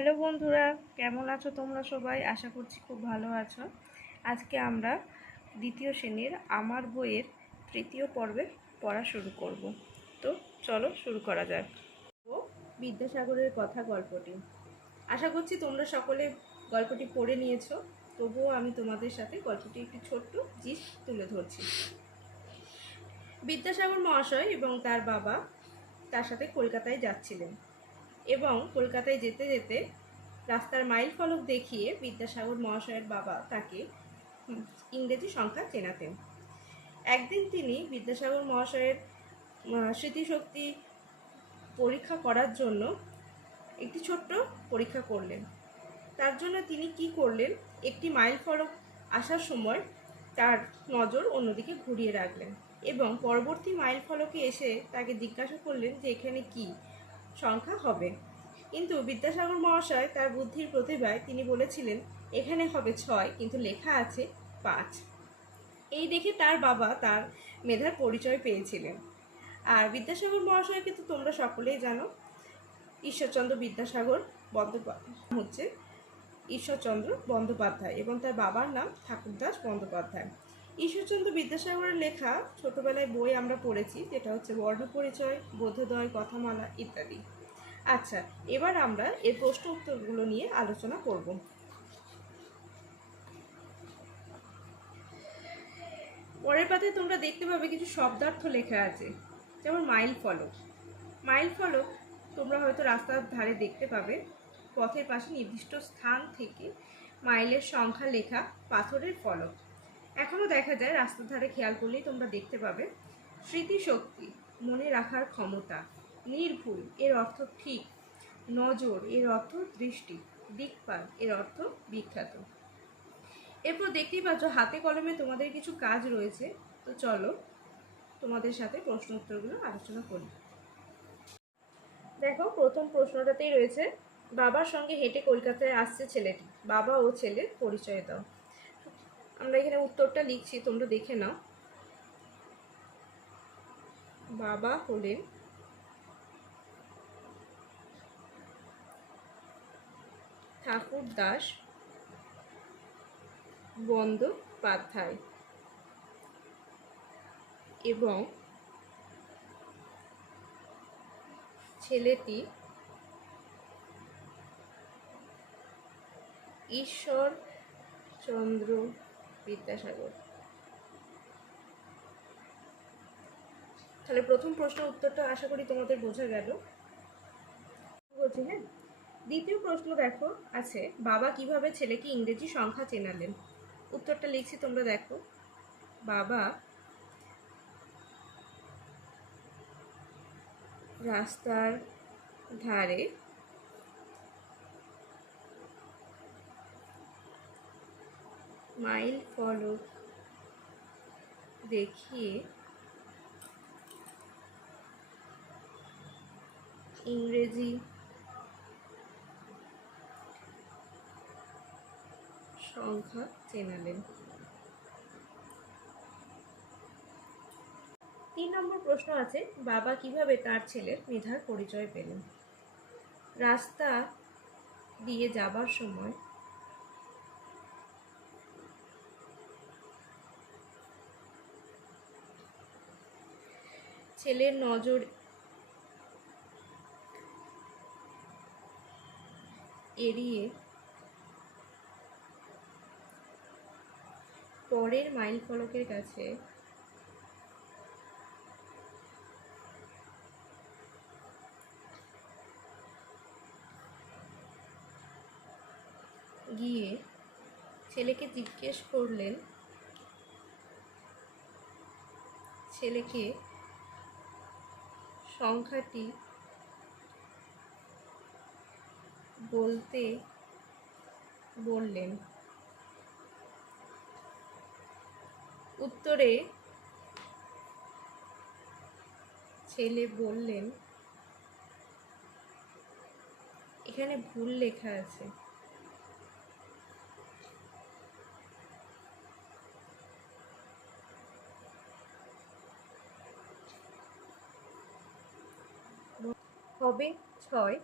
Hello বন্ধুরা, কেমন আছো তোমরা সবাই? আশা করছি খুব ভালো আছো। আজকে আমরা দ্বিতীয় শ্রেণির আমার বইয়ের তৃতীয় পর্বে পড়া শুরু করব। তো চলো শুরু করা যাক। ও বিদ্যাসাগরের কথা গল্পটি। আশা করছি তোমরা সকলে গল্পটি পড়ে নিয়েছো, তবুও আমি তোমাদের সাথে গল্পটি একটি ছোট্ট জিস তুলে ধরছি। বিদ্যাসাগর মহাশয় এবং তার বাবা তার সাথে কলকাতায় যাচ্ছিলেন। এবং কলকাতায় যেতে যেতে রাস্তার মাইল ফলক দেখিয়ে বিদ্যাসাগর মহাশয়ের বাবা তাকে ইংরেজি সংখ্যা চেনাতেন। একদিন তিনি বিদ্যাসাগর মহাশয়ের স্মৃতিশক্তি পরীক্ষা করার জন্য একটি ছোট্ট পরীক্ষা করলেন। তার জন্য তিনি কি করলেন, একটি মাইল ফলক আসার সময় তার নজর অন্যদিকে ঘুরিয়ে রাখলেন এবং পরবর্তী মাইল ফলকে এসে তাকে জিজ্ঞাসা করলেন যে এখানে কি? সংখ্যা হবে। কিন্তু বিদ্যাসাগর মহাশয় তার বুদ্ধির প্রতিভায় তিনি বলেছিলেন, এখানে হবে ছয়, কিন্তু লেখা আছে পাঁচ। এই দেখে তার বাবা তার মেধার পরিচয় পেয়েছিলেন। আর বিদ্যাসাগর মহাশয় কিন্তু তোমরা সকলেই জানো, ঈশ্বরচন্দ্র বিদ্যাসাগর বন্দ্যোপাধ্যায়। হচ্ছে ঈশ্বরচন্দ্র বন্দ্যোপাধ্যায় এবং তার বাবার নাম ঠাকুরদাস বন্দ্যোপাধ্যায়। ঈশ্বরচন্দ্র বিদ্যাসাগরের লেখা ছোটবেলায় বই আমরা পড়েছি, যেটা হচ্ছে বর্ণ পরিচয়, বোধোদয়, কথামালা ইত্যাদি। আচ্ছা এবার আমরা এর প্রশ্ন উত্তরগুলো নিয়ে আলোচনা করব। পরের পাতে তোমরা দেখতে পাবে কিছু শব্দার্থ লেখা আছে, যেমন মাইল ফলক। মাইল ফলক তোমরা হয়তো রাস্তার ধারে দেখতে পাবে, পথের পাশে নির্দিষ্ট স্থান থেকে মাইলের সংখ্যা লেখা পাথরের ফলক। এখনও দেখা যায়, রাস্তার ধারে খেয়াল করলেই তোমরা দেখতে পাবে। স্মৃতিশক্তি, মনে রাখার ক্ষমতা, নির্ভুল, এর অর্থ ঠিক। নজর, এর অর্থ দৃষ্টি। দিকপাল, এর অর্থ বিখ্যাত। এরপর দেখতেই পাচ্ছ, হাতে কলমে তোমাদের কিছু কাজ রয়েছে। তো চলো তোমাদের সাথে প্রশ্ন উত্তরগুলো আলোচনা করি। দেখো, প্রথম প্রশ্নটাতেই রয়েছে, বাবার সঙ্গে হেঁটে কলকাতায় আসছে ছেলেটি। বাবা ও ছেলের পরিচয় দাও। আমরা এখানে উত্তরটা লিখছি, তোমরা দেখে নাও। বাবা হলেন ঠাকুর দাস বন্দ্যোপাধ্যায় এবং ছেলেটি ঈশ্বরচন্দ্র বিদ্যাসাগর। তাহলে প্রথম প্রশ্ন উত্তরটা আশা করি তোমাদের বোঝা গেল। বলছি হ্যাঁ? দ্বিতীয় প্রশ্ন দেখো, আছে, বাবা কীভাবে ছেলেকে ইংরেজি সংখ্যা চেনালেন? উত্তরটা লিখছি, তোমরা দেখো। বাবা রাস্তার ধারে মাইল ফলক দেখিয়ে ইংরেজি সংখ্যা চেনালেন তিন নম্বর প্রশ্ন আছে, বাবা কীভাবে তার ছেলের মেধার পরিচয় পেলেন? রাস্তা দিয়ে যাবার সময় ছেলের নজর এড়িয়ে পরের মাইল ফলকের কাছে গিয়ে ছেলেকে জিজ্ঞেস করলেন ছেলেকে সংখ্যাটি বলতে বললেন। উত্তরে ছেলে বললেন এখানে ভুল লেখা আছে। হবে ছয়।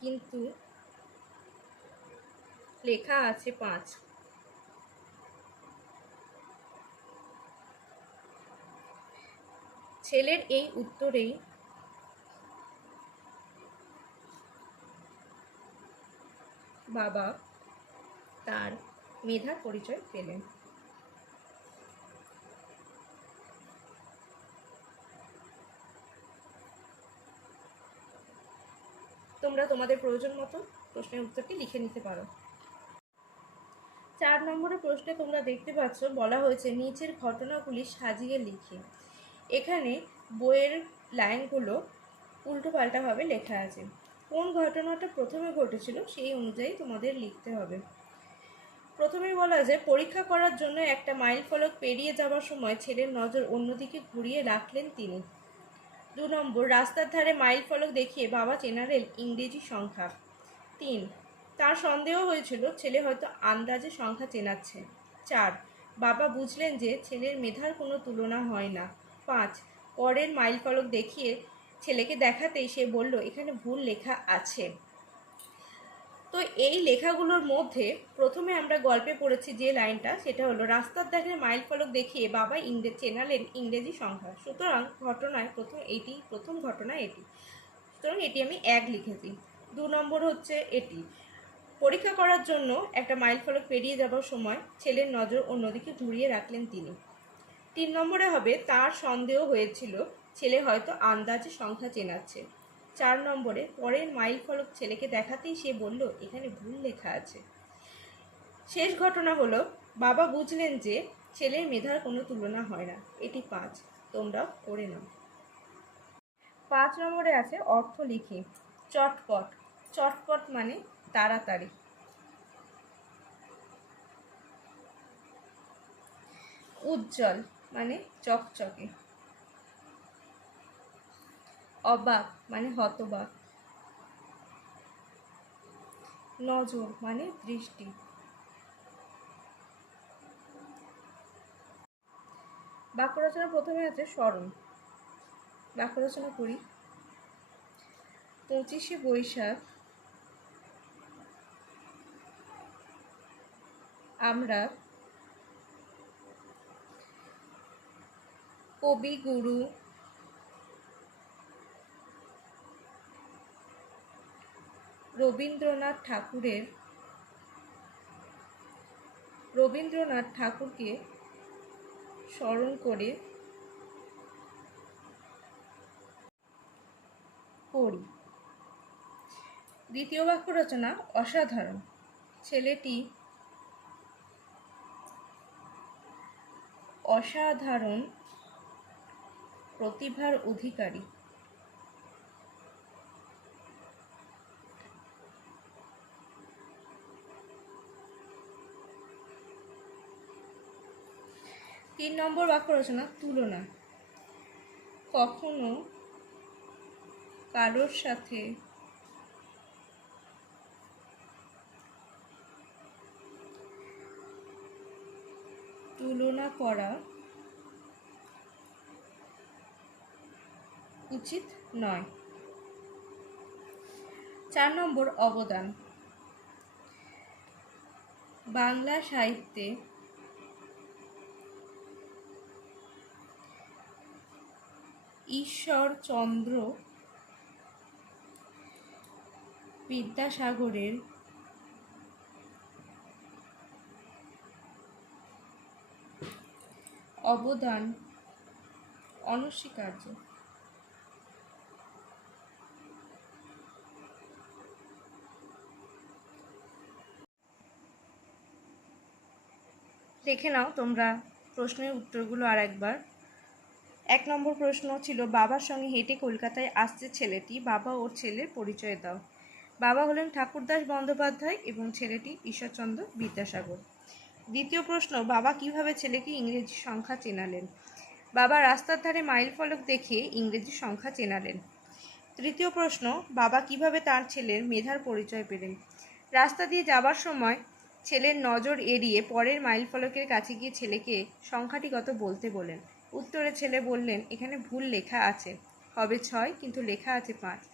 কিন্তু লেখা আছে পাঁচ। ছেলের এই উত্তরেই বাবা তার মেধার পরিচয় পেলেন। তোমরা তোমাদের প্রয়োজন মতো প্রশ্নের উত্তরটি লিখে নিতে পারো। চার নম্বরের প্রশ্নে তোমরা দেখতে পাচ্ছ, বলা হয়েছে, নিচের ঘটনাগুলি সাজিয়ে লিখে। এখানে বইয়ের লাইনগুলো উল্টো পাল্টাভাবে লেখা আছে। কোন ঘটনাটা প্রথমে ঘটেছিল সেই অনুযায়ী তোমাদের লিখতে হবে। প্রথমেই বলা আছে, পরীক্ষা করার জন্য একটা মাইল ফলক পেরিয়ে যাওয়ার সময় ছেলের নজর অন্যদিকে ঘুরিয়ে রাখলেন তিনি। দু নম্বর, রাস্তার ধারে মাইল ফলক দেখিয়ে বাবা চেনারেল ইংরেজি সংখ্যা। তিন, তার সন্দেহ হয়েছিল ছেলে হয়তো আন্দাজে সংখ্যা চেনাচ্ছে চার, বাবা বুঝলেন যে ছেলের মেধার কোনো তুলনা হয় না। পাঁচ, পরের মাইল ফলক দেখিয়ে ছেলেকে দেখাতেই সে বলল, এখানে ভুল লেখা আছে। তো এই লেখাগুলোর মধ্যে প্রথমে আমরা গল্পে পড়েছি যে লাইনটা, সেটা হলো, রাস্তার ধারে মাইল ফলক দেখিয়ে বাবা ইংরেজ চেনালেন ইংরেজি সংখ্যা সুতরাং ঘটনায় প্রথম এটি, প্রথম ঘটনা এটি। সুতরাং এটি আমি এক লিখেছি। দু নম্বর হচ্ছে এটি, পরীক্ষা করার জন্য একটা মাইল ফলক পেরিয়ে যাবার সময় ছেলের নজর অন্যদিকে ঘুরিয়ে রাখলেন তিনি। তিন নম্বরে হবে, তার সন্দেহ হয়েছিল, ছেলে হয়তো আন্দাজে সংখ্যা চেনাচ্ছে। চার নম্বরে পরের মাইল ফলক ছেলেকে দেখাতেই সে বলল, এখানে ভুল লেখা আছে। শেষ ঘটনা হলো, বাবা বুঝলেন যে ছেলের মেধার কোনো তুলনা হয় না। এটি পাঁচ। তোমরা করে নাও। পাঁচ নম্বরে আছে অর্থ লিখি। চটপট। চটপট মানে তাড়াতাড়ি। উজ্জ্বল মানে চকচকে। অবাক মানে হতবাক। নজর মানে দৃষ্টি। বাক্য রচনা প্রথমে আছে স্মরণ। বাক্য রচনা করি। পঁচিশে বৈশাখ। আমরা কবিগুরু রবীন্দ্রনাথ ঠাকুরের, রবীন্দ্রনাথ ঠাকুরকে স্মরণ করে করি দ্বিতীয় বাক্য রচনা, অসাধারণ। ছেলেটি অসাধারণ প্রতিভার অধিকারী। তিন নম্বর বাক্য রচনা তুলনা। কখনো কারোর সাথে তুলনা করা উচিত নয়। চার নম্বর অবদান। বাংলা সাহিত্যে ঈশ্বরচন্দ্র বিদ্যাসাগরের অবদান অনস্বীকার্য। দেখে নাও তোমরা প্রশ্নের উত্তরগুলো আর একবার এক নম্বর প্রশ্ন ছিল, বাবার সঙ্গে হেঁটে কলকাতায় আসছে ছেলেটি, বাবা ওর ছেলের পরিচয় দাও। বাবা হলেন ঠাকুরদাস বন্দ্যোপাধ্যায় এবং ছেলেটি ঈশ্বরচন্দ্র বিদ্যাসাগর। দ্বিতীয় প্রশ্ন, বাবা কীভাবে ছেলেকে ইংরেজি সংখ্যা চেনালেন? বাবা রাস্তার ধারে মাইল ফলক দেখিয়ে ইংরেজি সংখ্যা চেনালেন। তৃতীয় প্রশ্ন, বাবা কীভাবে তার ছেলের মেধার পরিচয় পেলেন? রাস্তা দিয়ে যাবার সময় ছেলের নজর এড়িয়ে পরের মাইল ফলকের কাছে গিয়ে ছেলেকে সংখ্যাটি কত বলতে বলেন। উত্তরে ছেলে বললেন, এখানে ভুল লেখা আছে। হবে ছয়, কিন্তু লেখা আছে পাঁচ।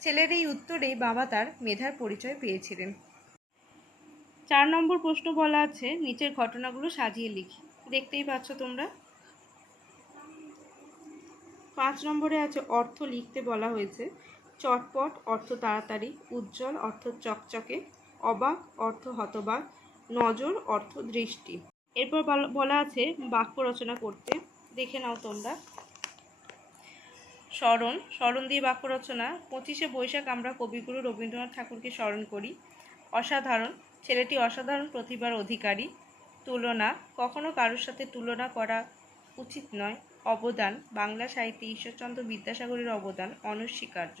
ছেলের এই উত্তরেই বাবা তার মেধার পরিচয় পেয়েছিলেন। চার নম্বর প্রশ্ন বলা আছে, নিচের ঘটনাগুলো সাজিয়ে লিখি। দেখতেই পাচ্ছ তোমরা। পাঁচ নম্বরে আছে, অর্থ লিখতে বলা হয়েছে। চটপট, অর্থ তাড়াতাড়ি। উজ্জ্বল, অর্থ চকচকে। অবাক, অর্থ হতবাক। নজর, অর্থ দৃষ্টি। এরপর বল- বলা আছে, বাক্য রচনা করতে। দেখে নাও তোমরা। স্মরণ স্মরণ দিয়ে বাক্য রচনা, পঁচিশে বৈশাখ আমরা কবিগুরু রবীন্দ্রনাথ ঠাকুরকে স্মরণ করি। অসাধারণ, ছেলেটি অসাধারণ প্রতিভার অধিকারী। তুলনা, কখনো কারোর সাথে তুলনা করা উচিত নয়। অবদান, বাংলা সাহিত্যে ঈশ্বরচন্দ্র বিদ্যাসাগরের অবদান অনস্বীকার্য।